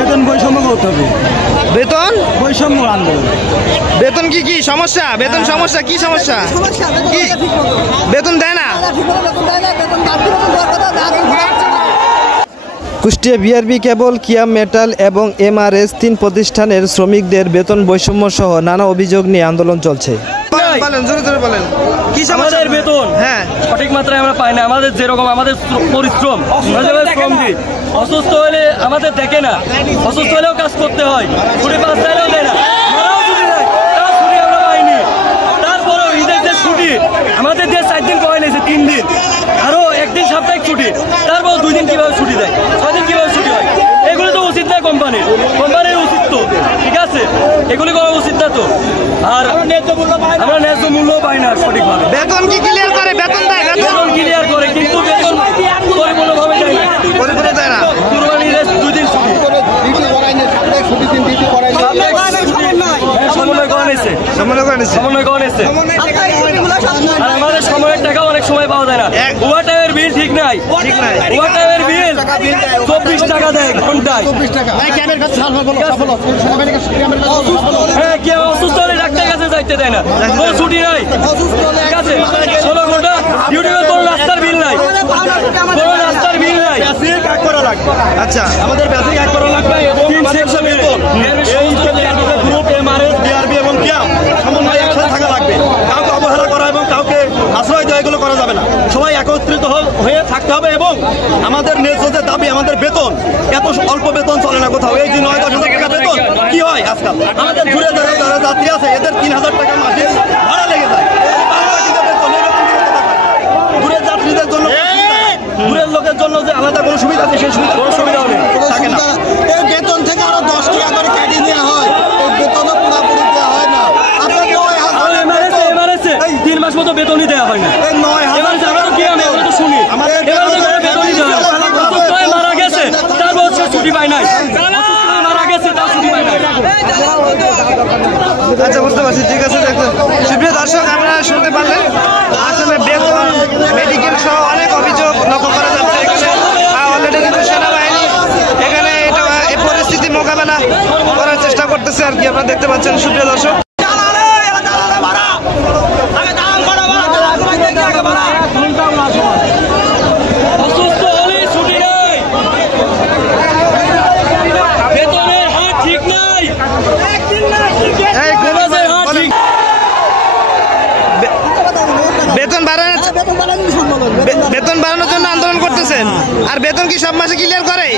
বেতন বৈষম্য করতে হবে। বেতন বৈষম্য আন্দোলন। বেতন কি সমস্যা? বেতন সমস্যা কি সমস্যা? কি বেতন দেয় না? কুষ্টিয়া বিআরবি কেবল, কিয়াম মেটাল এবং এমআরএস 3 প্রতিষ্ঠানের শ্রমিকদের বেতন বৈষম্য সহ নানা অভিযোগ নিয়ে আন্দোলন চলছে। বলেন, জোরে জোরে বলেন, কি সমস্যা? আমাদের বেতন সঠিক মাত্রায় আমরা পাই না। আমাদের যেরকম আমাদের পরিশ্রম, শ্রম দিই, অসুস্থ হলে আমাদের দেখে না, অসুস্থ হলেও কাজ করতে হয়, ছুটি 5 দিনেও দেয় না, ছুটি দেয়, তার ছুটি আমরা পাইনি। তারপরেও ঈদের যে ছুটি আমাদের যে 4 দিন পাওয়া নিয়েছে, 3 দিন, আরো 1 দিন সাপ্তাহিক ছুটি, তারপর 2 দিন কিভাবে ছুটি দেয়, 6 দিন কিভাবে ছুটি হয়? এগুলো তো উচিত না, কোম্পানির উচিত তো, ঠিক আছে, এগুলি করা উচিত না তো। আর আমরা ন্যায্য মূল্য পাই না সঠিকভাবে। বেতন কি ক্লিয়ার করে? বেতন দেয়, বেতন ক্লিয়ার করে, কিন্তু বেতন পরিপূর্ণভাবে দেয় না, পরিপূর্ণ দেয় না। কুরবানির 2 দিন ছুটি সমন্বয় করা নিয়েছে, আর আমাদের সময়ের টাকা অনেক সময় পাওয়া যায় না। ওভার টাইমের বিল ঠিক নাই, ওভার টাইমের বিল 24 টাকা দেয় ঘন্টায়। হ্যাঁ, কি অসুস্থ হলে ডাক্তার কাছে যাইতে দেয় না, কোনো ছুটি নাই, ঠিক আছে, 16 ঘন্টা ডিউটি, কোনো রাস্তার বিল নাই, কোনো রাস্তার বিল নাই। আচ্ছা, আমাদের বেসিক এক করা লাগবে এবং গ্রুপ এমআরএস বিআরবি এবং কিয়াম সমন্বয় একসাথে থাকা লাগবে। কাউকে অবহেলা করা এবং কাউকে আশ্রয় দেওয়া এগুলো করা যাবে না। সবাই একত্রিত হয়ে থাকতে হবে এবং আমাদের ন্যায্য যে দাবি, আমাদের বেতন, এত অল্প বেতন চলে না কোথাও। এই যে 9-10 হাজার টাকা বেতন কি হয় আজকাল? আমাদের ঘুরে যারা যাত্রী আছে এদের 3000 টাকা মাসে ভাড়া লেগে যায়। দূরের যাত্রীদের জন্য, দূরের লোকের জন্য যে আলাদা কোনো সুবিধা আছে, সেই কোনো সুবিধাও নেই, থাকে না। এই বেতন থেকে আরো 10 টাকা করে কাটিয়ে দেওয়া হয়, এই বেতনও পুরোপুরি দেওয়া হয় না। আপনার 3 মাস মতো বেতনই দেওয়া হয় না। আমরা তো শুনি বেতনই দেওয়া হয় না। মারা গেছে, তারপর হচ্ছে ছুটি পায় নাই, মারা গেছে তার ছুটি পায় নাই। আচ্ছা, বুঝতে পারছি, ঠিক আছে। দেখুন সুপ্রিয় দর্শক, আপনারা শুনতে পারলেন, আসলে বেতন, মেডিকেল সহ অনেক অভিযোগ লক্ষ্য করা যাচ্ছে এখানে। অলরেডি কিন্তু সেনাবাহিনী এখানে এই পরিস্থিতি মোকাবেলা করার চেষ্টা করতেছে আর কি, আপনারা দেখতে পাচ্ছেন সুপ্রিয় দর্শক। অসুস্থ হলে ছুটি নাই, বেতনের হার ঠিক নাই, বেতন বাড়ানোর জন্য আন্দোলন করতেছেন। আর বেতন কি সব মাসে ক্লিয়ার করে?